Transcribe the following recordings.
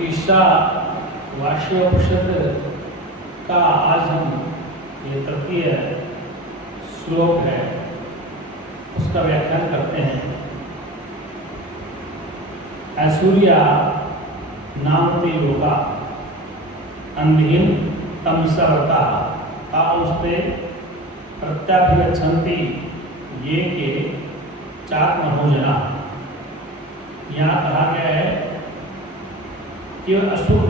ईशा वाक्योपनिषद का आज हम ये तृतीय श्लोक है उसका व्याख्यान करते हैं। ऐश्वर्या नामते लोका अंधीन तमसवता ताउस्ते प्रत्याभिगच्छन्ति ये के चात्मभोजना। यहाँ कहा गया है कि असुर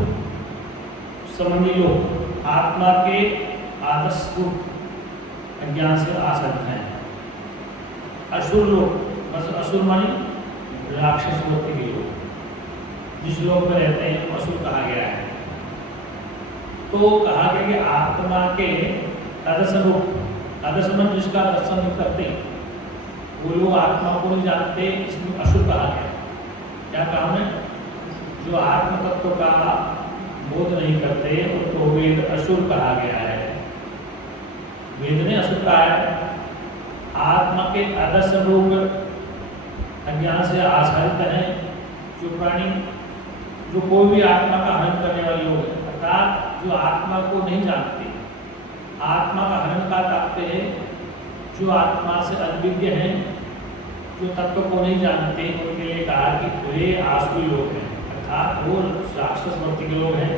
संबंधी लोग आत्मा के आदर्श रूप अज्ञान से आसक्त हैं। असुर लोग बस असुर मानी राक्षस लोग के लोग जिस लोक में रहते हैं असुर कहा गया है। तो कहा गया कि आत्मा के आदर्श रूप आदर्श मन जिसका दर्शन नहीं करते वो लोग आत्मा को नहीं जानते, इसमें असुर कहा गया। क्या कहा हमने? जो आत्म तत्व का बोध नहीं करते उनको वेद असुर कहा गया है। वेद ने असुर कहा है। आत्मा के आदर्श रूप अज्ञान से आच्छादित हैं जो प्राणी, जो कोई भी आत्मा का हनन करने वाले लोग हैं, अर्थात जो आत्मा को नहीं जानते। आत्मा का हनन का तात्पर्य है जो आत्मा से अद्वितीय हैं, जो तत्व को नहीं जानते, उनके लिए कहा कि वे आसुरी लोग हैं, अर्थात वो राक्षस वृत्ति के लोग हैं।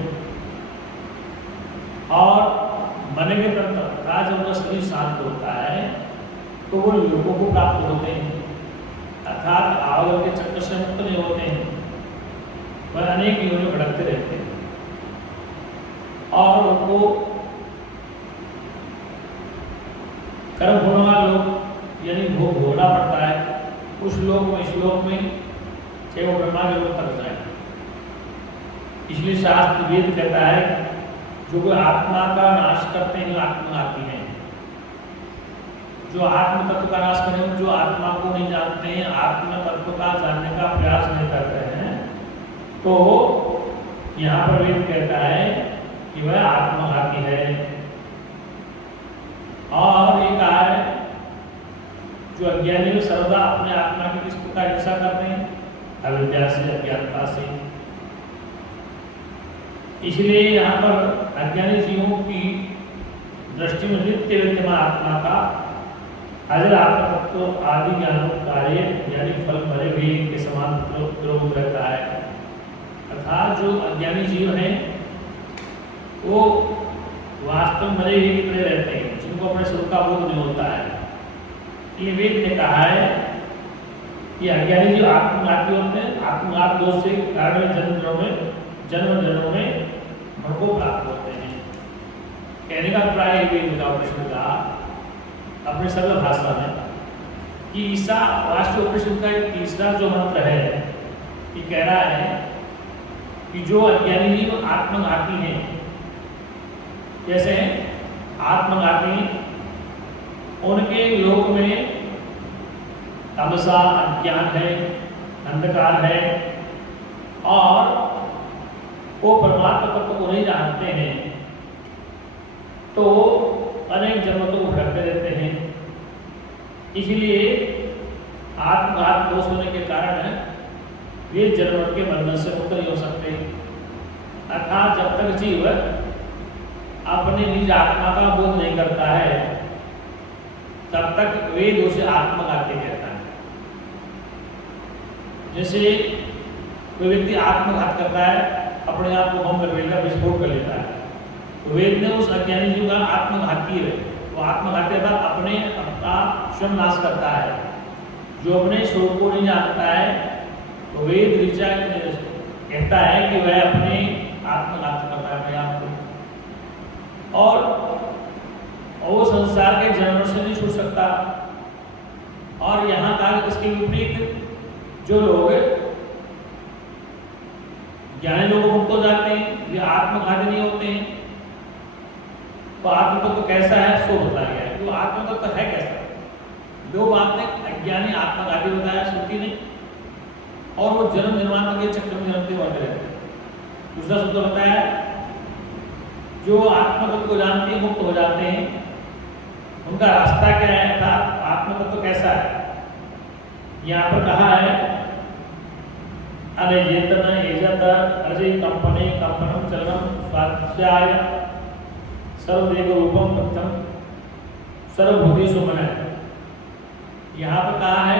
और मरने के तंत्र अर्थात जब उनका शरीर शांत होता है तो वो लोगों को प्राप्त होते हैं, अर्थात आवरण के चक्कर से मुक्त नहीं होते हैं, वह अनेक युगों में भटकते रहते हैं और उनको कर्म होने वाले लोग यानी भोग भोगना पड़ता है उस लोक में, इस लोक में, चाहे वो ब्रह्मा के लोक तक जाए। इसलिए शास्त्र वेद कहता है जो कोई आत्मा का नाश करते हैं आत्मघाती हैं। जो आत्म तत्व का नाश करें, जो आत्मा को नहीं जानते हैं, आत्म तत्व का जानने का प्रयास नहीं करते हैं, तो यहाँ पर वेद कहता है कि वह आत्मघाती है। और एक है जो अज्ञानी में सर्वदा अपने आत्मा की किस प्रकार हिंसा करते हैं? अविद्या से, अज्ञानता से। इसलिए यहाँ पर अज्ञानी जीवों की दृष्टि में नित्य विद्यमान आत्मा का हाजिर आत्मा तत्व आदि ज्ञानों कार्य यानी फल भरे हुए के समान द्रोह रहता है। अर्थात जो अज्ञानी जीव हैं वो वास्तव में भरे हुए की तरह रहते हैं, जिनको अपने स्वरूप का बोध नहीं होता है। ये वेद ने कहा है कि अज्ञानी जो आत्मघाती होते हैं, आत्मघात दोष से कारण जन्म में मन को प्राप्त होते हैं। कहने का अभिप्राय वेद का उपनिषद का अपने सरल भाषा में कि ईशा वाक्योपनिषद का तीसरा जो मंत्र है ये कह रहा है कि जो अज्ञानी जीव आत्मघाती हैं, जैसे आत्मघाती उनके लोक में तमसा अज्ञान है, अंधकार है और वो परमात्मा तत्व को नहीं जानते हैं, तो अनेक जन्मों को भटकते रहते हैं। इसलिए आत्मघात दोष होने के कारण वे जन्म के बंधन से मुक्त नहीं हो सकते। अर्थात जब तक जीव अपने निज आत्मा का बोध नहीं करता है तब तक वे दोष आत्मघाती कहता है। जैसे कोई व्यक्ति आत्मघात करता है, अपने आप को बम कर लेता है, विस्फोट कर लेता है, तो वेद ने उस अज्ञानी जीव का आत्मघाती है, वो आत्मघाती था अपने अपना स्वयं नाश करता है। जो अपने स्वरूप को नहीं जानता है तो वेद ऋचा कहता है कि वह अपने आत्मघात करता है अपने आप को, और वो संसार के जन्म से नहीं छूट सकता। और यहाँ का इसके विपरीत जो लोग ज्ञानी लोगों को जाते हैं, वे आत्मघाती नहीं होते हैं। तो आत्म तत्व कैसा है सो बताया गया है। तो आत्म तत्व है कैसा? दो बातें अज्ञानी आत्मघाती बताया श्रुति ने, और वो जन्म निर्माण के चक्र में जन्मते बढ़ते रहते हैं। दूसरा सूत्र बताया जो आत्म तत्व को जानते हैं मुक्त हो जाते हैं, उनका रास्ता क्या है, अर्थात आत्म तत्व कैसा है। यहाँ पर कहा है अनजेतन एजत अजय कंपने कंपनम चलनम स्वाध्याय सर्वदेव रूपम प्रथम सर्वभूतेषु मन। यहाँ पर कहा है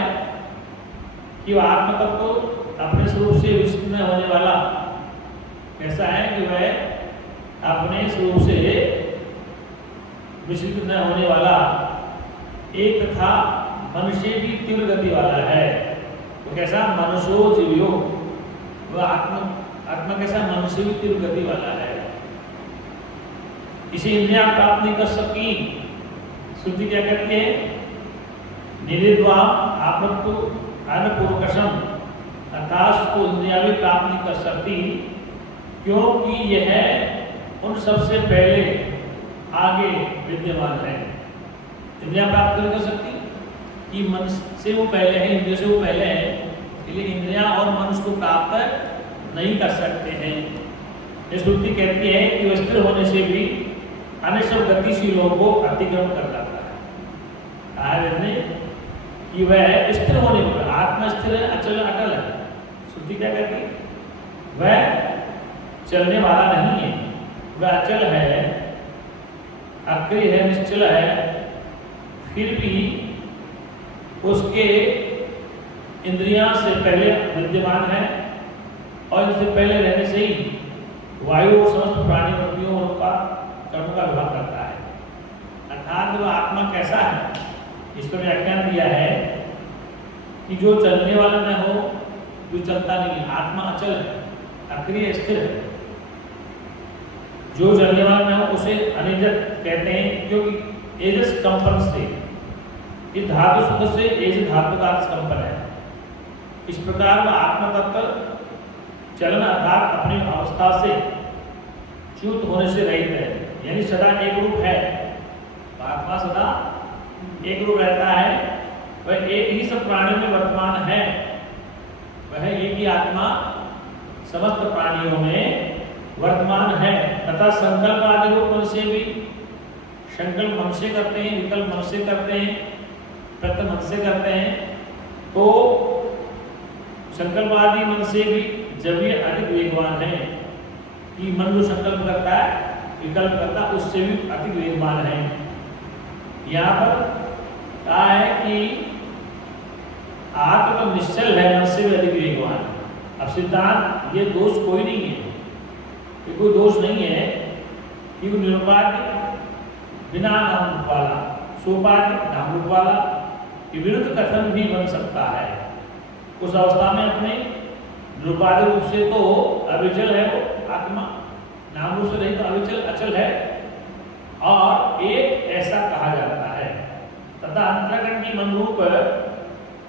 कि वह आत्म तत्व अपने स्वरूप से विशिष्ट न होने वाला कैसा है कि वह अपने स्वरूप से विशिष्ट न होने वाला एक तथा मनुष्य भी तीव्र गति वाला है। तो कैसा मनुष्यो जीवियो, वह आत्मा कैसा मनुष्य भी तीव्र गति वाला है। इसे इंद्रियां प्राप्त नहीं कर सकी। श्रुति क्या कहती है? निरिद्वा आत्मत्व अनपूर्वकशम, अर्थात उसको इंद्रियां भी प्राप्त नहीं कर सकती क्योंकि यह उन सबसे पहले आगे विद्यमान है। इंद्रियां प्राप्त नहीं कर सकती कि मन से वो पहले है, इंद्रियों से वो पहले है, इसलिए इंद्रियां और मनुष्य को प्राप्त नहीं कर सकते हैं। ये श्रुति कहती है कि वह स्थिर होने से भी अन्य सब गतिशीलों को अतिक्रमण कर जाता है। कि वह स्थिर होने पर आत्मा स्थिर है, अचल अटल है। श्रुति क्या कहती है? वह चलने वाला नहीं है, वह अचल है, अक्रिय है, निश्चल है, फिर भी उसके इंद्रियां से पहले विद्यमान है और इनसे पहले रहने से ही वायु और समस्त प्राणी प्रकृतियों का कर्म का विभाग करता है। अर्थात वह आत्मा कैसा है, इसको व्याख्यान दिया है कि जो चलने वाला न हो, जो चलता नहीं, आत्मा अचल है, अक्रिय स्थिर है। जो चलने वाला न हो उसे अनिजत कहते हैं, क्योंकि एजस कंपन से, इस धातु शब्द से एज धातु का अर्थ कंपन है। इस प्रकार वह आत्मा तत्व चलन अर्थात अपनी अवस्था से च्युत होने से रहित है, यानी सदा एक रूप है। आत्मा सदा एक रूप रहता है, वह एक ही सब प्राणियों में वर्तमान है। वह एक ही आत्मा समस्त प्राणियों में वर्तमान है तथा संकल्प आदि रूप मन से भी, संकल्प मन से करते हैं, विकल्प मन से करते हैं, प्रत्यय मन से करते हैं, तो संकल्प आदि मन से भी जब ये अधिक वेगवान है कि मन जो संकल्प करता है, विकल्प करता है, उससे भी अधिक वेगवान है। यहाँ पर कहा है कि आत्मा तो निश्चल है, मन से भी अधिक वेगवान। अब सिद्धांत ये दोष कोई नहीं है, ये कोई दोष नहीं है कि वो निरुपाधिक बिना नाम रूप वाला, सोपाधिक नाम रूप वाला, ये विरुद्ध कथन भी बन सकता है। उस अवस्था में अपने निरुपाधिक रूप से तो अविचल है वो आत्मा, नाम रूप से नहीं तो अविचल अचल है, और एक ऐसा कहा जाता है। तथा अंतरगण की मन रूप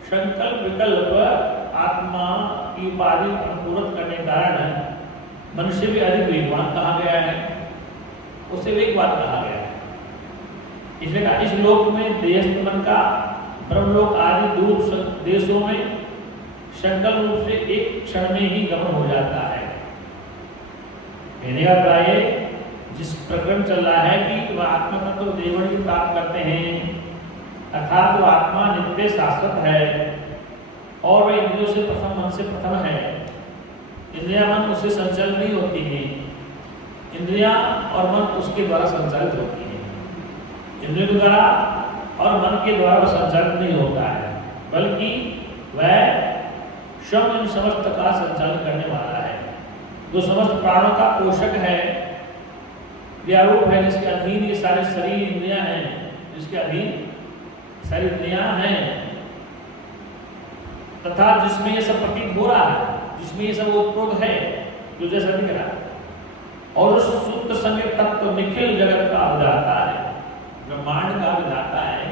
संकल्प विकल्प आत्मा की उपाधि अनुपूरक करने के कारण मनुष्य भी अधिक वेगवान कहा गया है, उसे वेगवान कहा गया है। इसलिए कहा इस लोक में देहस्थ मन का ब्रह्मलोक आदि दूर देशों में संकल्प रूप से एक क्षण में ही गमन हो जाता है। कहने का प्राय जिस प्रकरण चल रहा है कि वह आत्मा तत्व देवण की प्राप्त करते हैं, अर्थात वह आत्मा नित्य शाश्वत है और वह इंद्रियों से प्रथम, मन से प्रथम है। इंद्रिया मन उससे संचालित नहीं होती है, इंद्रिया और मन उसके द्वारा संचालित होती है। इंद्रियों के द्वारा और मन के द्वारा वह संचालित नहीं होता है, बल्कि वह स्वयं इन समस्त का संचालन करने वाला है, जो समस्त प्राणों का पोषक है, व्यारूप है, जिसके अधीन ये सारे शरीर इंद्रियां हैं, जिसके अधीन सारी इंद्रियां हैं, तथा जिसमें ये सब प्रतीत हो रहा है, जिसमें ये सब उत्प्रोत है, जो जैसा दिख रहा है, और उस शुद्ध संज्ञक तत्व निखिल जगत का विधाता है, ब्रह्मांड का विधाता है,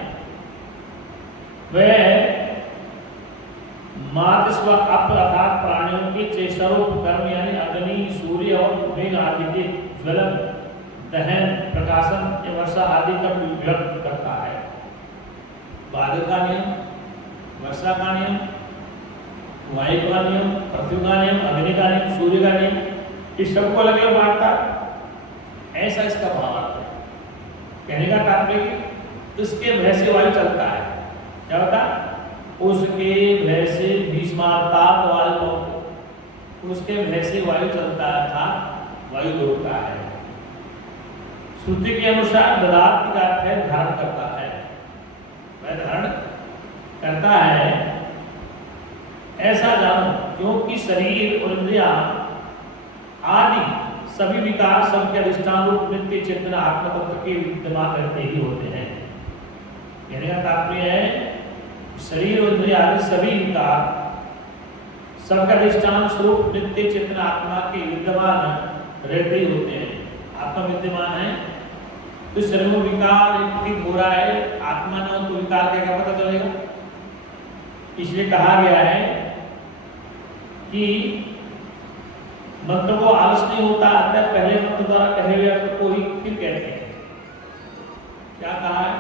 वह मातस्व अप अर्थात प्राणियों के चेष्टारूप कर्म यानी अग्नि, सूर्य और मेघ आदि के ज्वलन, दहन, प्रकाशन या वर्षा आदि का व्यक्त करता है। बादल का नियम, वर्षा का नियम, वायु का नियम, पृथ्वी का नियम, अग्नि का नियम, सूर्य का नियम, इस सबको अलग अलग बांटता, ऐसा इसका भावार्थ है। कहने का तात्पर्य इसके भय से वायु चलता है, क्या होता? उसके भय से भीष्मार्ताप वायु उसके भय से वायु चलता है, अर्थात वायु दौड़ता है। श्रुति के अनुसार ददाति का अर्थ है धारण करता है, वह धारण करता है, ऐसा जानो। क्योंकि शरीर और इंद्रिया आदि सभी विकार सबके अधिष्ठान रूप नित्य चेतन आत्म तत्व के विद्यमान रहते ही होते हैं। कहने का तात्पर्य है शरीर और इंद्रिया आदि सभी विकार सबका अधिष्ठान स्वरूप नित्य चेतन आत्मा के विद्यमान रहते ही होते हैं। आत्मा विद्यमान है तो शरीर में विकार प्रतीत हो रहा है, आत्मा ने तो विकार का क्या पता चलेगा। इसलिए कहा गया है कि मंत्र को आलस नहीं होता, अतः पहले मंत्र द्वारा कहे हुए अर्थ को ही फिर कहते हैं। क्या कहा है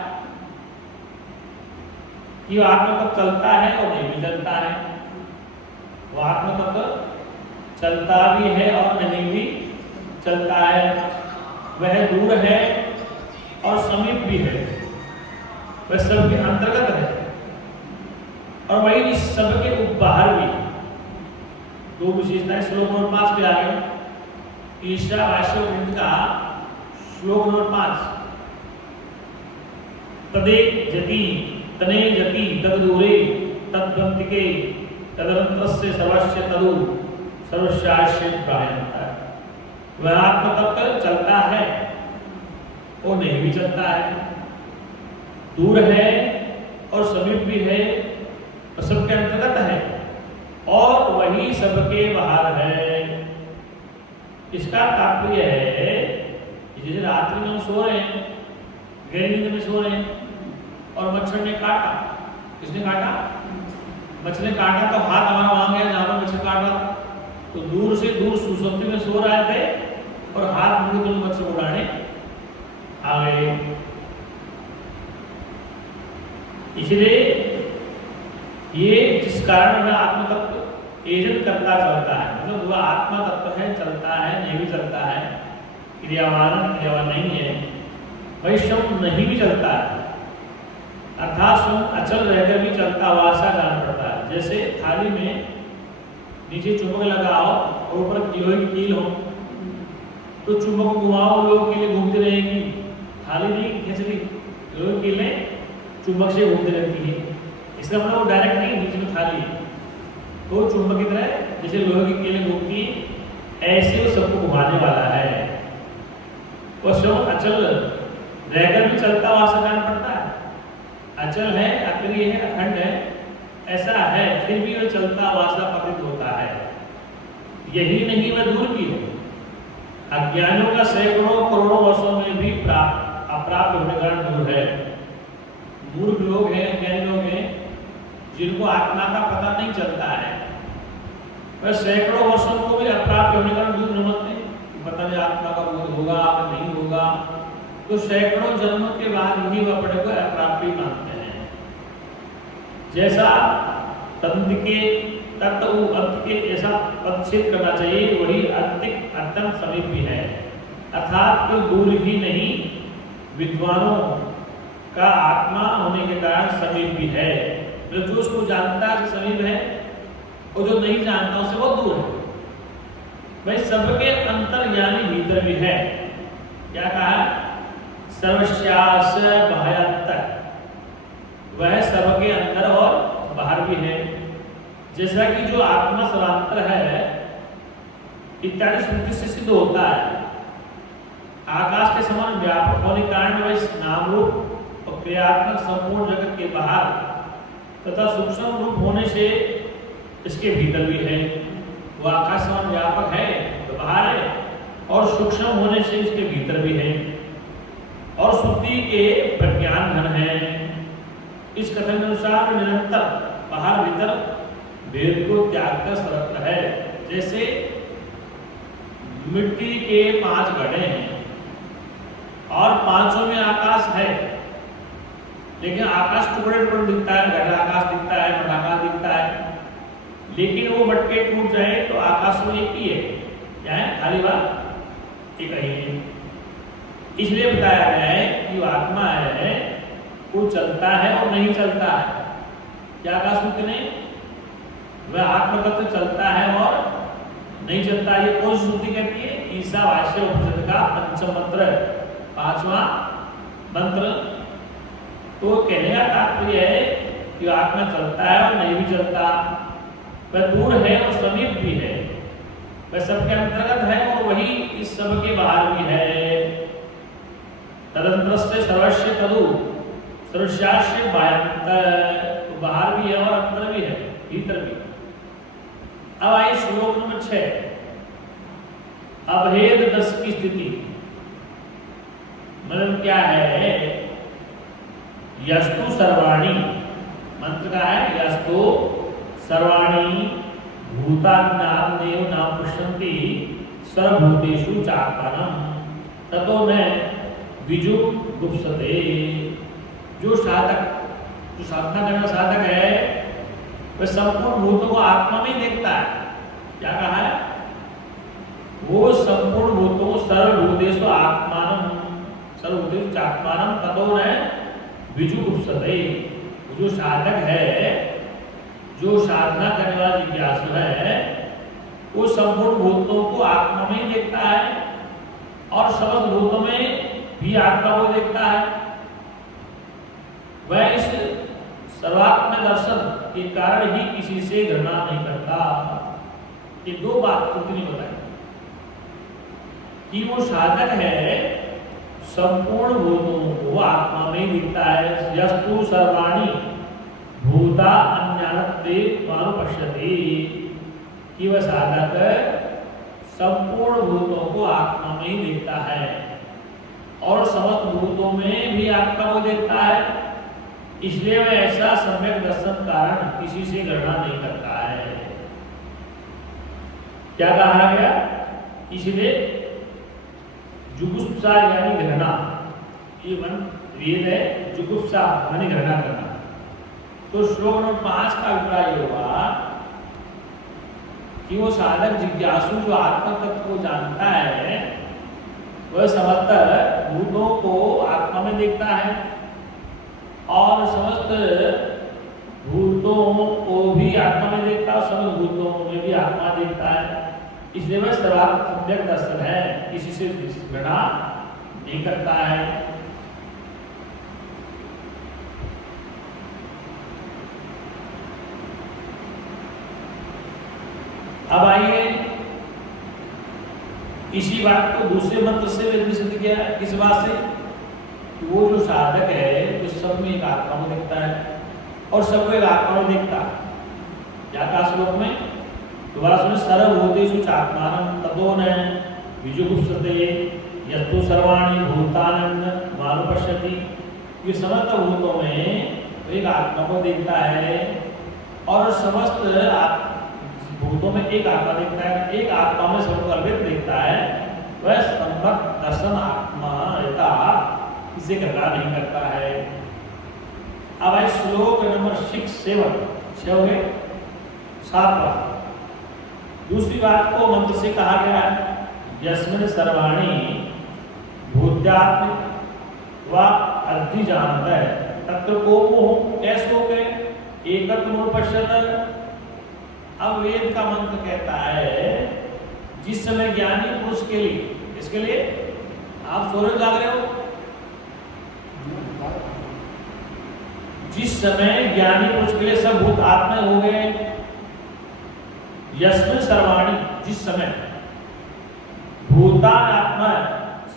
कि वो आत्मा तत्व चलता है और नहीं भी चलता है, वो आत्मा तत्व चलता भी है और नहीं भी चलता है, वह दूर है और समीप भी है, वह सबके अंतर्गत है और वही इस सबके बाहर भी है। दो विशेषताएं श्लोक नंबर 5 पे आ गए। ईशावास्य ग्रंथ का श्लोक नंबर 5, तदे जति तने जति तदूरे तद्वंतिके तदनंतरस्य सर्वस्य तदु सर्वस्यास्य प्रायंता। वह आत्मा तत्व चलता है और नहीं भी चलता है, दूर है और समीप भी है और सबके अंतर्गत है और वही सबके बाहर है। इसका तात्पर्य है जैसे रात्रि में हम सो रहे हैं, गहरी नींद में सो रहे हैं और मच्छर ने काटा। किसने काटा? मच्छर ने काटा तो हाथ हमारा वहां गया जहां पर मच्छर काट रहा था, तो दूर से दूर सुसुप्ति में सो रहे थे और हाथ मुड़े तो मच्छर उड़ाने आ गए। इसलिए ये जिस कारण में आत्म तत्व एजन करता चलता है, मतलब वह आत्मा तत्व है, चलता है नहीं भी चलता है, क्रियावान क्रियावान नहीं है, वही स्वयं नहीं भी चलता है, अर्थात स्वयं अचल रहकर भी चलता हुआ सा जान पड़ता है। जैसे थाली में नीचे चुंबक लगाओ और ऊपर लोहे की कील हो तो चुंबक को घुमाओ, लोहे की कीलें घूमती रहेगी, थाली नहीं खींचती, लोहे की कीलें चुंबक से घूमती रहती है। इसका मतलब वो डायरेक्ट नहीं, बीच में थाली है तो चुंबक की तरह जैसे लोहे की कीलें घूमती ऐसे वो सबको घुमाने वाला है। वो स्वयं अचल रहकर भी चलता हुआ सा जान पड़ता है, अचल है, अक्रिय है, अखंड है, ऐसा है, फिर भी वह चलता हुआ सा प्रतीत होता है। यही नहीं वह दूर भी है। अज्ञानियों का सैकड़ों करोड़ों वर्षों में भी अप्राप्त होने का दूर है। मूर्ख लोग हैं, अज्ञानी लोग हैं जिनको आत्मा का पता नहीं चलता है, वह सैकड़ों वर्षों को भी अप्राप्त होने का दूर समझते हैं, पता नहीं आत्मा का बोध होगा नहीं होगा, तो सैकड़ों जन्मों के बाद ही वह अपने को अप्राप्त मानते हैं। जैसा तंत्र के तत्व अंत के ऐसा पदच्छेद करना चाहिए, वही अत्यंत समीप भी है, अर्थात कोई दूर ही नहीं, विद्वानों का आत्मा होने के कारण समीप भी है। जो उसको जानता है समीप है और जो नहीं जानता उससे बहुत दूर है। भाई सबके अंतर यानी भीतर भी है। क्या कहा? सर्वस्यास बाह्यंतर, वह सबके अंदर और बाहर भी है। जैसा कि जो आत्मा सर्वांतर है इत्यादि स्मृति से सिद्ध होता है, आकाश के समान व्यापक होने के कारण वह नाम रूप और क्रियात्मक संपूर्ण जगत के बाहर तथा सूक्ष्म रूप होने से इसके भीतर भी है। वह आकाश समान व्यापक है तो बाहर है और सूक्ष्म होने से इसके भीतर भी है और श्रुति के प्रज्ञान घन है। इस कथन के अनुसार निरंतर बाहर भीतर भेद को त्याग कर सर्वत्र है। जैसे मिट्टी के 5 घड़े हैं और पांचों में आकाश है, लेकिन आकाश टुकड़े टुकड़े दिखता है, घटा आकाश दिखता है, मटाकाश दिखता है, लेकिन वो मटके टूट जाए तो आकाश में एक ही है। क्या है? खाली बात एक ही है। इसलिए बताया गया है कि वो आत्मा है, वो चलता है और नहीं चलता है। क्या आकाश में नहीं? वह आत्म तत्व चलता है और नहीं चलता। ये कौन सी श्रुति कहती है? ईशावास्य उपनिषद का पंचम मंत्र, 5वां मंत्र। तो कहने का तात्पर्य है कि आत्मा चलता है और नहीं भी चलता, वह दूर है और समीप भी है, वह सबके अंतर्गत है और वही इस सब के बाहर भी है। तदंतरस्य सर्वस्य तदु सर्वस्यास्य बाह्यंतर, तो बाहर भी है और अंतर भी है, भीतर भी। अब आइए श्लोक नंबर 6, अभेद 10 की स्थिति। मतलब क्या है? यस्तु सर्वाणी, मंत्र का है यस्तु सर्वाणी भूतान्यादेव न पश्यन्ति सर्वभूतेषु चात्मानं ततो न विजुगुप्सते। जो साधक, जो साधना करने वाला साधक है, वह संपूर्ण भूतों को आत्मा में देखता है। क्या कहा है? वो संपूर्ण भूतों को सर्वभूतेषु आत्मानं, सर्वभूतेषु चात्मानं ततो न विजुगुप्सते। जो साधक है, जो साधना करने वाला जिज्ञासु है, वो संपूर्ण भूतों को आत्मा में ही देखता है और समस्त भूतों में भी आत्मा को देखता है। वह इस सर्वात्म दर्शन के कारण ही किसी से घृणा नहीं करता। ये दो बात श्रुति ने बताई कि वो साधक है, संपूर्ण भूतों को आत्मा में ही दिखता है। यस्तु सर्वाणी भूता अन्यानत्वे मानुपश्यति, कि वह साधक संपूर्ण भूतों को आत्मा में ही देखता है और समस्त भूतों में भी आत्मा को देखता है। इसलिए वह ऐसा सम्यक दर्शन कारण किसी से घृणा नहीं करता है। क्या कहा गया? इसलिए जुगुप्सा यानी घृणा, ये वेद है, जुगुप्सा यानी घृणा करना। तो श्लोक नंबर 5 का अभिप्राय होगा कि वो साधक जिज्ञासु जो आत्मा तत्व को जानता है, वह समस्त भूतों को आत्मा में देखता है और समस्त भूतों को भी आत्मा में देखता है, समस्त भूतों में भी आत्मा देखता है। इसलिए वह सर्वात्म सम्यक दर्शन है, किसी से घृणा नहीं करता है। अब आइए इसी बात को दूसरे मंत्र से सिद्ध किया। किस बात से? वो जो साधक है, जो सब में एक आत्मा में देखता है और सबको एक आत्मा में देखता है। क्या कहा श्लोक में? दोबारा सुनिए, सर्वभूतेषु चात्मानं ततो न विजुगुप्सते यस्तु सर्वाणि भूतानि मानुपश्यति। ये समस्त भूतों में एक आत्मा को देखता है और समस्त भूतों में एक आत्मा देखता है, एक आत्मा में सबको अद्वैत देखता है। वह सम्यक दर्शन आत्मा रहता, किसी का घृणा नहीं करता है। अब है श्लोक नंबर 6, 7 हो गए, 7वां। दूसरी बात को मंत्र से कहा गया है, यस्मिन् सर्वाणि भूत्यात्म व अद्विजानतः तत्र को मोह। कैसे हो गए? एकत्व पश्यत। अब वेद का मंत्र कहता है, जिस समय ज्ञानी पुरुष के लिए, इसके लिए आप सो रहे जाग रहे हो, जिस समय ज्ञानी पुरुष के लिए सब भूत आत्मा हो गए, यस्मिन् सर्वाणि, जिस समय भूतान आत्मा,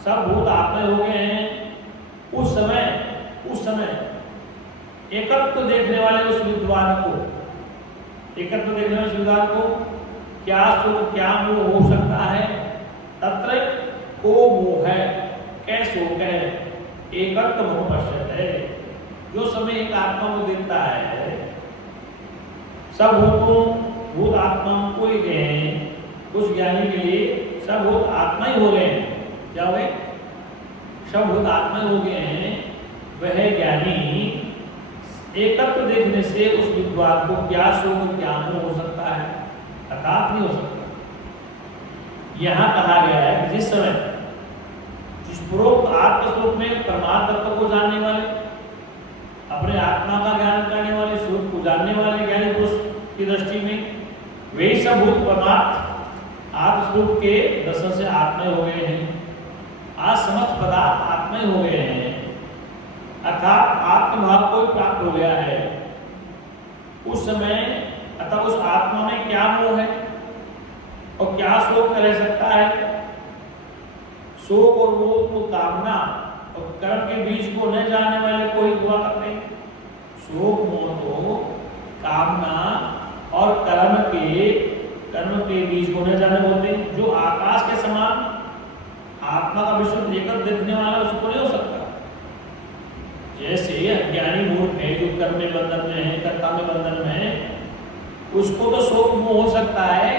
सब भूत आत्मा हो गए हैं, उस समय एकत्व देखने वाले उस विद्वान को, एकत्व देखने वाले विद्वान को क्या सुख क्या मोह हो सकता है? तत्र को मोह है, कैसे हो गए? एकत्व मोह पश्यत है। जो समय एक आत्मा को देखता है, सब भूत आत्मा को ही गए, उस ज्ञानी के लिए सब भूत आत्मा ही हो गए। क्या हुए? सब भूत आत्मा हो गए हैं। वह ज्ञानी एकत्व देखने से उस विद्वान को क्या सुख क्या मोह हो सकता है? अर्थात नहीं हो सकता। यहाँ कहा गया है कि जिस समय, जिस पूर्वोक्त आत्मस्वरूप में परमात्मा तत्व को जानने वाले, अपने आत्मा का ज्ञान करने वाले, स्वरूप को जानने वाले ज्ञानी पुरुष की दृष्टि में वे सब भूत परमात्मा आत्मस्वरूप के दर्शन से आत्मय हो गए हैं, आज समस्त पदार्थ आत्मय हो गए हैं, अर्थात आत्मभाव को प्राप्त हो गया है। उस समय अतः उस आत्मा में क्या मोह है और क्या शोक रह सकता है? शोक और मोह को कामना और कर्म के बीच को न जानने वाले को ही हुआ करते हैं। शोक मोह तो कामना और कर्म के बीच को न जानने बोलते हैं। जो आकाश के समान आत्मा का विशुद्ध एकत्र देखने वाला उसको नहीं हो सकता। जैसे अज्ञानी मूर्ख है जो कर्म में बंधन में है, कर्ता में बंधन में है, उसको तो शोक मोह हो सकता है,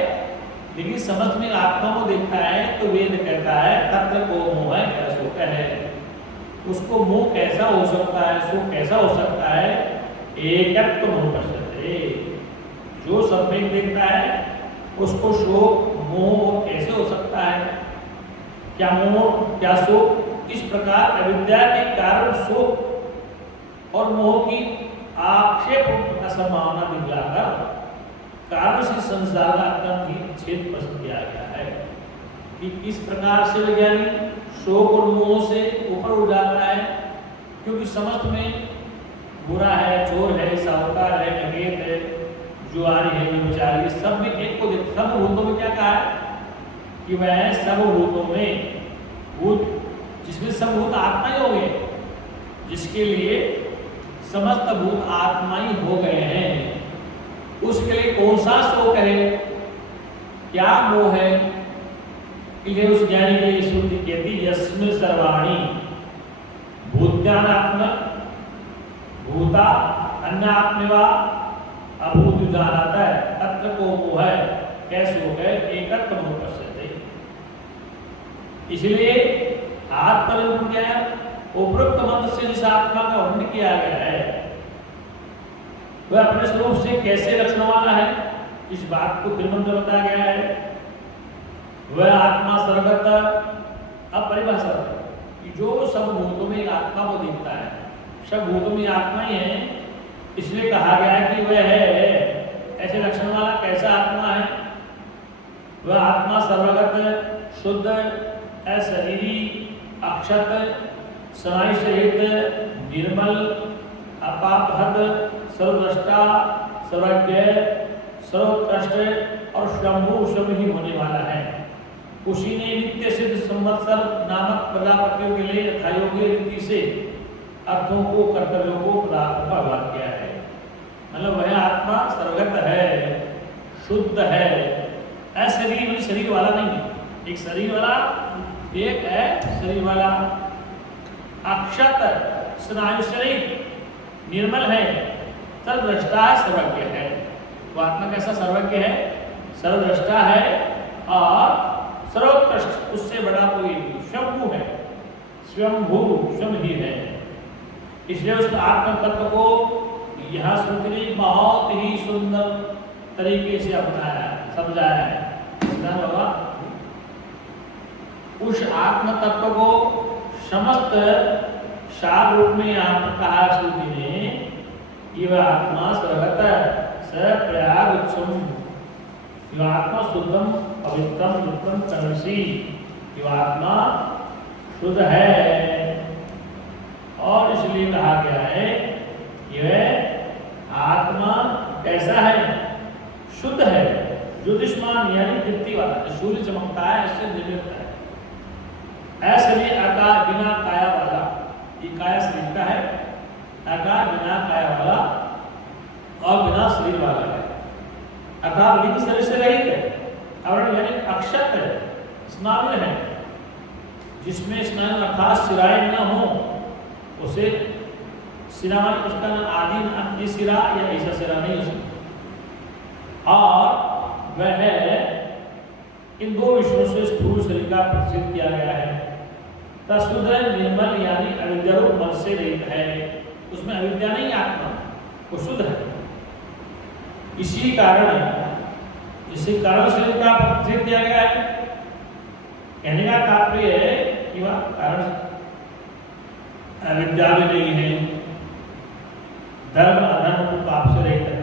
लेकिन समझ में आत्मा को देखता है तो वेद कहता है तत्र को मोह है क्या शोक है। उसको मोह कैसा हो सकता है, शोक कैसा हो सकता है? एकत्व मोह पश्यते, जो सब में देखता है उसको शोक मोह कैसे हो सकता है? क्या मोह क्या शोक? इस प्रकार अविद्या के कारण शोक और मोह की आक्षेप असंभावना दिखलाकर कारण से संसार का अत्यंत ही छेद प्रश्न किया गया है कि किस प्रकार से वैज्ञानिक शोक और मोह से ऊपर उठ जाता है, क्योंकि समस्त में बुरा है, चोर है, साहूकार है, डकैत है, जुआरी है, व्यभिचारी, सब में एक को देख। सब भूतों में क्या कहा है कि वह सब भूतों में भूत जिसमें सब भूत आत्मा ही हो गए, जिसके लिए समस्त भूत आत्मा ही हो गए हैं, उसके लिए कौन सा शोक है, क्या मोह है? इसलिए उस ज्ञानी के लिए श्रुति कहती यस्मिन् सर्वाणि भूत्यानात्म भूता अन्यात्मेवा अभूत जानता है तत्र को मोह है क्या शोक है? एकत्व मोह पश्यते। इसलिए आत्मनिर्भर क्या है? उपरोक्त मंत्र से जिस आत्मा का वर्णन किया गया है वह अपने स्वरूप से कैसे लक्षण वाला है, इस बात को फिर मंत्र बताया गया है। वह आत्मा सर्वगत अपरिभाषित है कि जो सब भूतों में आत्मा को दिखता है, सब भूतों में आत्मा ही है, इसलिए कहा गया है कि वह है ऐसे लक्षण वाला कैसा आत्मा है? वह आत्मा सर्वगत शुद्ध अशरीरी अक्षत सनाई सहित निर्मल अपापहत सर्वद्रष्टा सर्वज्ञ सर्वोत्कृष्ट और स्वयंभू स्वयं ही होने वाला है। उसी ने नित्य सिद्ध संवत्सर नामक प्रजापतियों के लिए यथायोग्य रीति से अर्थों को कर्तव्यों को पदार्थों का भाग किया है। मतलब वह आत्मा सर्वगत है, शुद्ध है, अशरीर शरीर वाला नहीं, एक शरीर वाला एक है शरीर वाला, अक्षत स्नायु शरीर निर्मल है, सर्वद्रष्टा है, सर्वज्ञ है। वो आत्मा कैसा सर्वज्ञ है, सर्वद्रष्टा है और सर्वोत्कृष्ट, उससे बड़ा कोई नहीं, स्वयंभू है, स्वयंभू स्वयं ही है। इसलिए उस आत्म तत्व को यहाँ श्रुति ने बहुत ही सुंदर तरीके से अपनाया समझाया है। बाबा उस आत्म तत्व को समस्त सार रूप में यहाँ पर कहा श्रुति ने कि वह आत्मा सर्वगत सप्रयाग उच्चम, यह आत्मा शुद्धम पवित्रम नित्यम कर्मसी, यह आत्मा शुद्ध है और इसलिए कहा गया है यह आत्मा कैसा है? शुद्ध है, ज्योतिष्मान यानी दीप्ति वाला, सूर्य चमकता है इससे निर्मित है। ऐसे भी आकार बिना काया वाला, ये काया शरीर का है, आकार बिना काया वाला और बिना शरीर वाला है, अर्थात लिंग शरीर से रहित है, आवरण यानी अक्षत है, स्नायु है, जिसमें स्नायु अर्थात सिराएं न हो, उसे सिरा मान उसका आदि अंत सिरा या ऐसा सिरा नहीं हो सकता। और वह इन दो विषयों से स्थूल शरीर का प्रतिष्ठित किया गया है। तत्शुद्ध निर्मल यानी अविद्या रूप मन से रहित है, उसमें अविद्या नहीं, आत्मा वो शुद्ध है। इसी कारण शरीर का प्रतिष्ठित किया गया है। कहने का तात्पर्य है कि वह कारण अविद्या भी नहीं है, धर्म अधर्म को पाप से रहित है,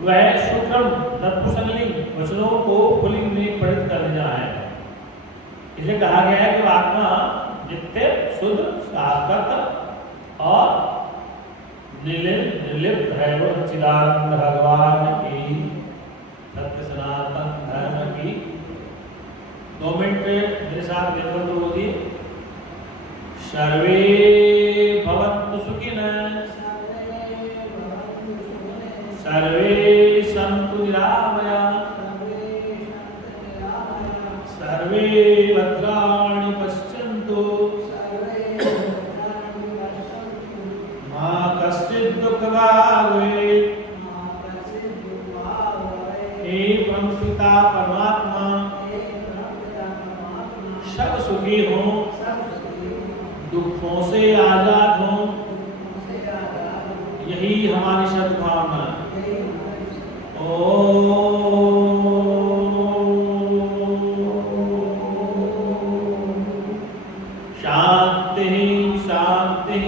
वह शुक्रम तत्पुरुषलिंग वचनों को पुल्लिंग में परिणत कर देना है। इसे कहा गया है कि आत्मा नित्य शुद्ध शाश्वत और निर्लिप्त है। वो चिदानंद भगवान की सत्य सनातन धर्म की। 2 मिनट मेरे साथ निर्बंध होगी। सर्वे भवन्तु सुखिनः, सर्वे सन्तु निरामयाः, सर्वे भद्राणि पश्यन्तु, मा कश्चित् दुःखभाग् भवेत्। हे परमपिता परमात्मा सब सुखी हों, दुखों से आजाद हों, यही हमारी सद्भावना है। शांति शांति